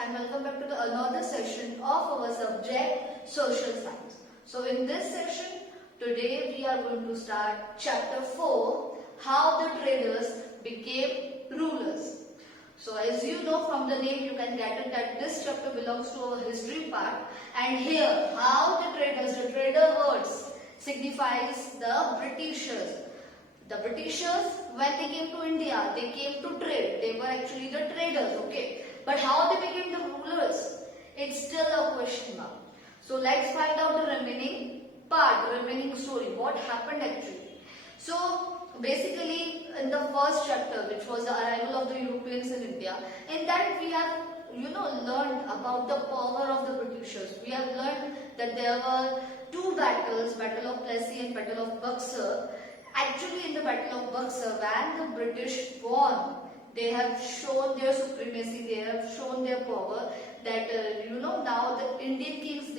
and welcome back to another session of our subject Social Science. So in this session, today we are going to start chapter 4, How the Traders Became Rulers. So as you know from the name, you can get it that this chapter belongs to our history part, and here how the traders, the trader words signifies the Britishers. The Britishers, when they came to India, they came to trade. They were actually the traders, okay? But how they became the rulers? It's still a question mark. So let's find out the remaining part, the remaining story. What happened actually? So basically, in the first chapter, which was the arrival of the Europeans in India, in that we have learned about the power of the Britishers. We have learned that there were two battles, Battle of Plassey and Battle of Buxar. Actually, in the Battle of Buxar, when the British won, they have shown their supremacy, they have shown their power. That now the Indian kings,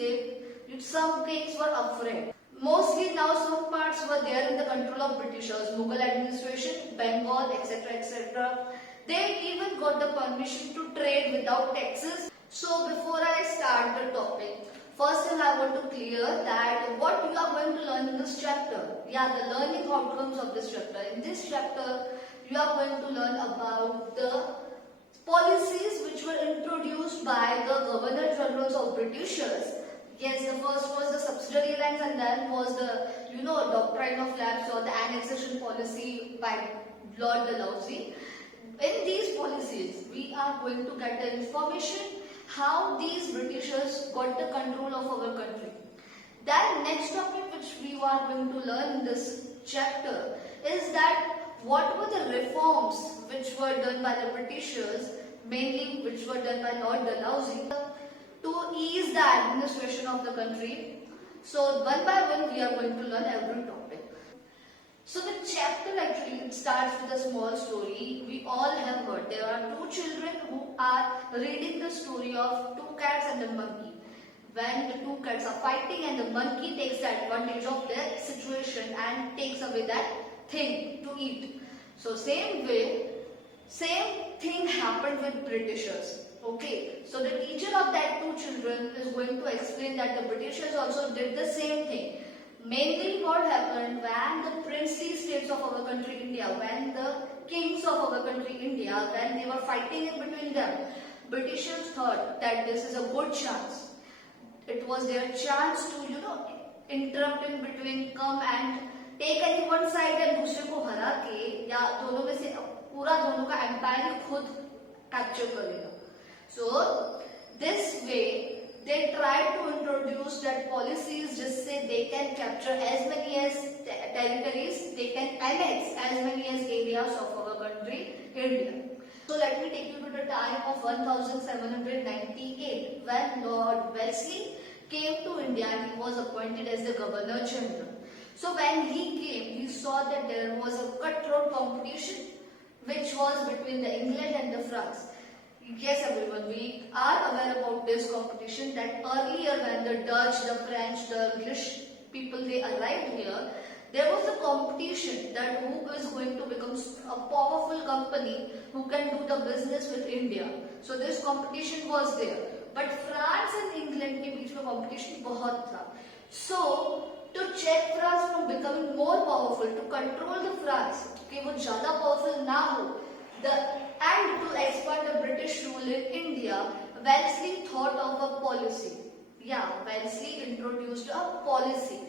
some kings were afraid. Mostly now some parts were there in the control of Britishers, Mughal administration, Bengal, etc., etc. They even got the permission to trade without taxes. So before I start the topic, first thing I want to clear that what you are going to learn in this chapter. Yeah, the learning outcomes of this chapter. In this chapter, you are going to learn about the policies which were introduced by the Governor Generals of Britishers. Yes, the first was the subsidiary lines, and then was the doctrine of lapse or the annexation policy by Lord Dalhousie. In these policies, we are going to get the information how these Britishers got the control of our country. Then next topic which we are going to learn in this chapter is that what were the reforms which were done by the Britishers, mainly which were done by Lord Dalhousie, to ease the administration of the country. So one by one we are going to learn every topic. So the chapter actually starts with a small story. We all have heard there are two children who are reading the story of two cats and a monkey. When the two cats are fighting and the monkey takes the advantage of their situation and takes away that thing to eat. So same thing happened with Britishers. Okay, so the teacher of that two children is going to explain that the Britishers also did the same thing. Mainly what happened when the princely states of our country India, when the kings of our country India, when they were fighting in between them, Britishers thought that this is a good chance. It was their chance to interrupt in between, come and take any one side and दूसरे को हरा के या दोनों में से पूरा दोनों का एम्पायर खुद कैप्चर कर लेना. So this way they try to introduce that policies just say they can capture as many as territories, they can annex as many as areas of our country, India. So let me take you to the time of 1798 when Lord Wellesley came to India and he was appointed as the Governor General. So when he came, he saw that there was a cutthroat competition which was between the England and the France. Yes everyone, we are aware about this competition that earlier when the Dutch, the French, the English people they arrived here, there was a competition that who is going to become a powerful company who can do the business with India. So this competition was there. But France and England के बीच में competition बहुत था. So to check France from becoming more powerful, to control the France, कि वो ज़्यादा powerful ना हो, and to expand the British rule in India, Wellesley thought of a policy. Yeah, Wellesley introduced a policy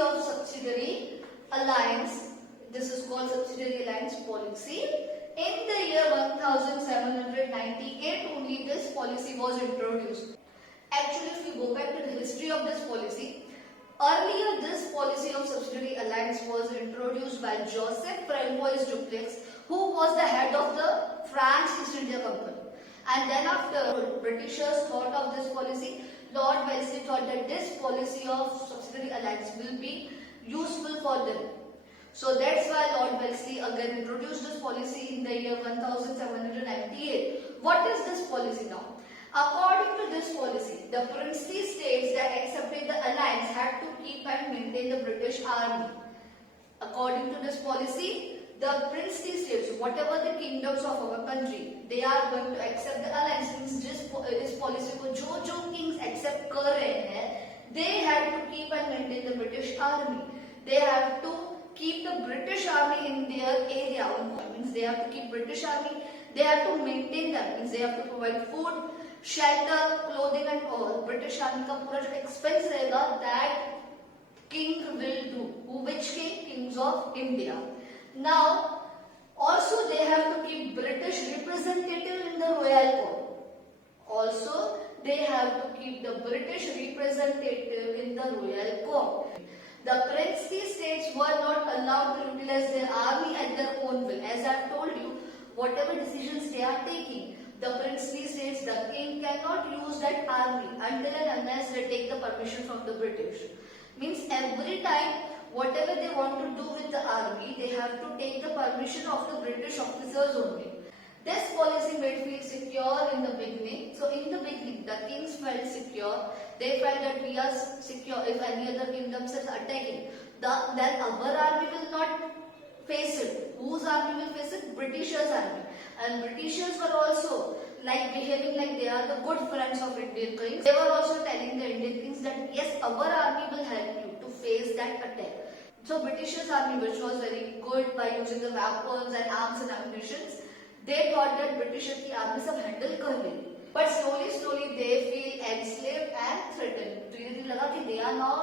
of subsidiary alliance. This is called subsidiary alliance policy. In the year 1798 only this policy was introduced. Actually, if we go back to the history of this policy, earlier this policy of subsidiary alliance was introduced by Joseph Framboise Dupleix, who was the head of the France East India Company. And then after Britishers thought of this policy, Lord Wellesley thought that this policy of subsidiary alliance will be useful for them. So that's why Lord Wellesley again introduced this policy in the year 1798. What is this policy now? According to this policy, the princely states that accepted the alliance had to keep and maintain the British army. According to this policy, the princely states, whatever the kingdoms of our country, they are going to accept the alliance. Means इस policy को जो kings accept कर रहे हैं, they have to keep and maintain the British army. They have to keep the British army in their area. Means they have to keep British army. They have to maintain that. Means they have to provide food, shelter, clothing and all. British army का पूरा जो expense रहेगा, that king will do. Which king? Kings of India. Now, also they have to keep British representative in the royal court. Also, they have to keep the British representative in the royal court. The princely states were not allowed to utilize their army at their own will. As I have told you, whatever decisions they are taking, the princely states, the king cannot use that army until and unless they take the permission from the British. Means every time, whatever they want to do with the army, they have to take the permission of the British officers only. This policy made feel secure in the beginning. So in the beginning, the kings felt secure. They felt that we are secure. If any other kingdoms is attacking, then our army will not face it. Whose army will face it? Britishers' army. And Britishers were also behaving like they are the good friends of Indian kings. They were also telling the Indian kings that yes, our army will help you to face that attack. So Britishers' army, which was very good by using the weapons and arms and ammunitions, they thought that Britishers की army सब handle कर लेगी. But slowly they feel enslaved and threatened. धीरे-धीरे लगा कि they are now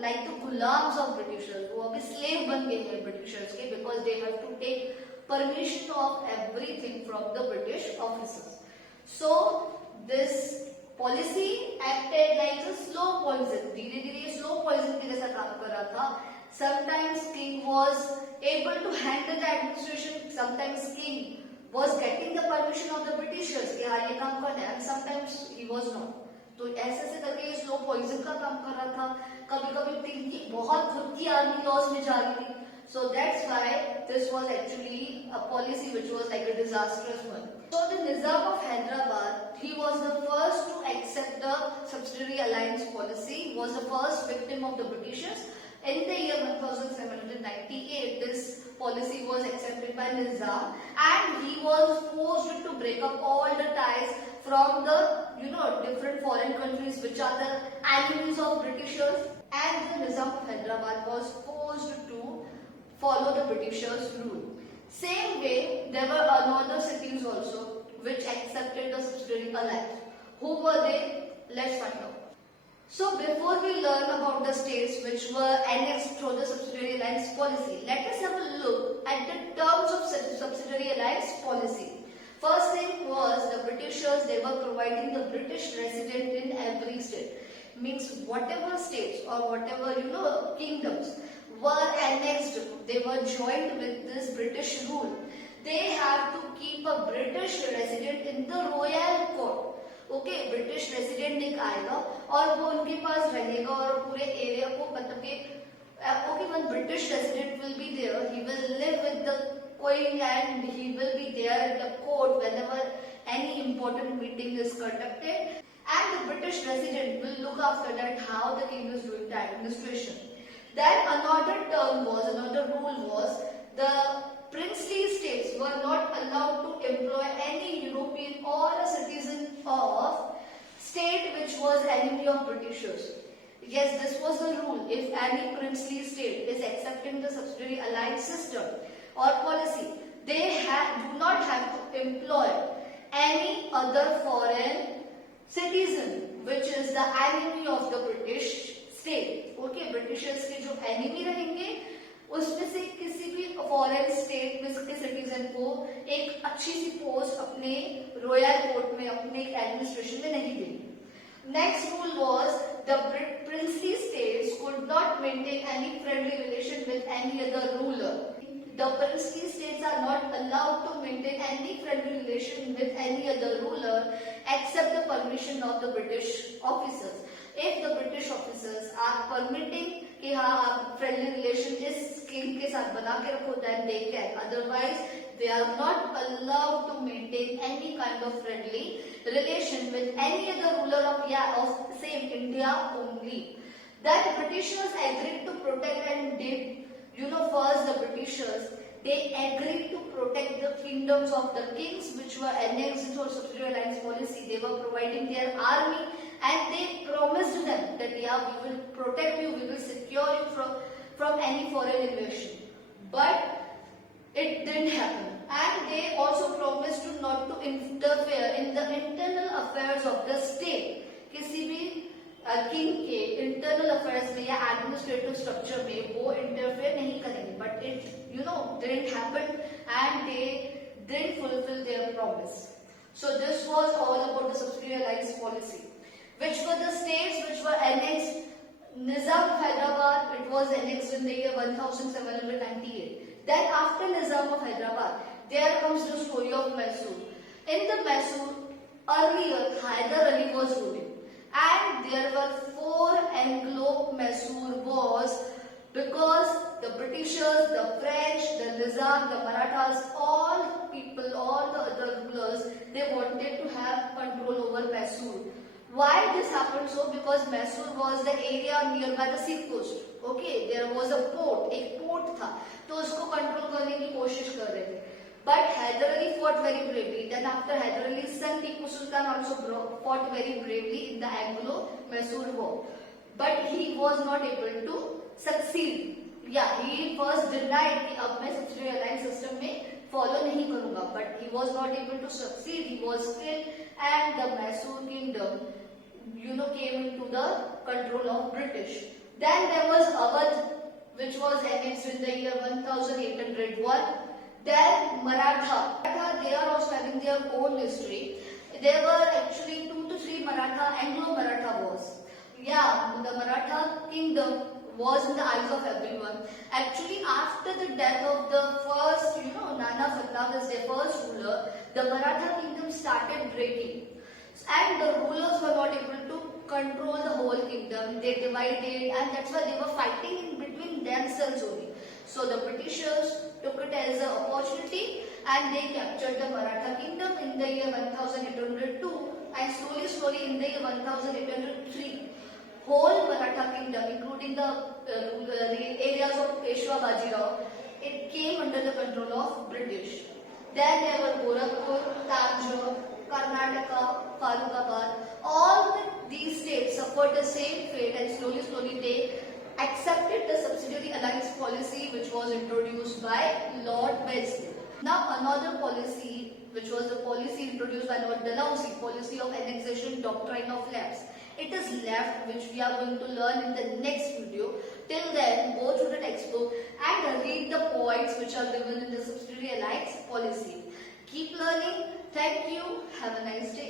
like the gulams of Britishers. वो अभी slave बन गए हैं Britishers के, because they have to take permission of everything from the British officers. So this policy acted like a slow poison. धीरे-धीरे slow poison के जैसा काम कर रहा था. Sometimes king was able to handle the administration. Sometimes king was getting the permission of the Britishers कि हाँ ये काम करना है. And sometimes he was not. तो ऐसे करके ये slow poison का काम कर रहा था. कभी-कभी king की बहुत खुद की army loss में जा रही थी. So that's why this was actually a policy which was like a disastrous one. So the Nizam of Hyderabad, he was the first to accept the subsidiary alliance policy, was the first victim of the Britishers. In the year 1798, this policy was accepted by Nizam, and he was forced to break up all the ties from the different foreign countries which are the enemies of Britishers, and the Nizam of Hyderabad was forced to follow the Britishers' rule. Same way, there were other cities also which accepted the subsidiary alliance. Who were they? Let's find out. So before we learn about the states which were annexed through the subsidiary alliance policy, let us have a look at the terms of subsidiary alliance policy. First thing was the Britishers, they were providing the British resident in every state. Means whatever states or whatever kingdoms were annexed, they were joined with this British rule. They have to keep a British resident in the royal court. Okay British resident एक आएगा और वो उनके पास रहेगा और पूरे area को मतलब कि okay one British resident will be there, he will live with the queen and he will be there at the court whenever any important meeting is conducted, and the British resident will look after that how the king is doing the administration. Then another rule was the princely states were not allowed to employ any European or a citizen of state which was enemy of Britishers. Yes, this was the rule. If any princely state is accepting the subsidiary alliance system or policy, they do not have to employ any other foreign citizen which is the enemy of the British state. Okay, Britishers के जो enemy रहेंगे उसमें से किसी भी foreign state में के citizen को एक अच्छी सी पोस्ट अपने रॉयल कोर्ट में अपने एडमिनिस्ट्रेशन में नहीं देगी. Next rule was the princely states could not maintain any friendly relation with any other ruler. The princely states are not allowed to maintain any friendly relation with any other ruler except the permission of the British officers. If the British officers are permitting कि हाँ आप friendly relation इस king के साथ बना के रखो, then they can. Otherwise, they are not allowed to maintain any kind of friendly relation with any other ruler of same India only. That Britishers agreed to protect and did, first the Britishers, they agreed to protect the kingdoms of the kings which were annexed into subsidiary alliance policy. They were providing their army and they promised them that yeah, we will protect you, we will secure you from any foreign invasion. But it didn't happen. And they also promised to not to interfere in the internal affairs of the state. किसी भी king के internal affairs में या administrative structure में वो interfere नहीं करेंगे. But it didn't happen and they didn't fulfill their promise. So this was all about the subsidiary alliance policy. Which were the states which were annexed? Nizam of Hyderabad, it was annexed in the year 1798. Then after Nizam of Hyderabad, there comes the story of Mysore. In the Mysore, earlier Hyder Ali was ruling. And there were 4 Anglo-Mysore wars because the Britishers, the French, the Nizam, the Marathas, all people, all the other rulers, they wanted to have control over Mysore. Why this happened so? Because Mysore was the area nearby the sea coast. Okay, there was a port, एक port था, तो उसको control करने की कोशिश कर रहे थे. But Hyder Ali fought very bravely. Then after Hyder Ali's son Tipu Sultan also fought very bravely in the Anglo-Mysore war. But he was not able to succeed. Yeah, he first denied कि अब मैं subsidiary alliance system में follow नहीं करूँगा. But he was not able to succeed. He was killed, and the Mysore kingdom, came into the control of British. Then there was Awadh, which was annexed in the year 1801. Then Maratha, they are also having their own history. There were actually 2 to 3 Anglo-Maratha wars. Yeah, the Maratha kingdom was in the eyes of everyone. Actually, after the death of the first, Nana Fateh was their first ruler, the Maratha kingdom started breaking. And the rulers were not able to control the whole kingdom. They divided, and that's why they were fighting in between themselves only. So the Britishers took it as an opportunity and they captured the Maratha kingdom in the year 1802, and slowly in the year 1803, whole Maratha kingdom, including the areas of Peshwa Bajirao, it came under the control of British. Then there were Gorakhpur, Tanjore, Karnataka, Farrukhabad. All these states suffered the same fate, and slowly they accepted the subsidiary alliance policy which was introduced by Lord Wellesley. Now another policy, which was the policy introduced by Lord Dalhousie, policy of annexation doctrine of lapse. It is left, which we are going to learn in the next video. Till then, go through the textbook and read the points which are given in the subsidiary alliance policy. Keep learning. Thank you. Have a nice day.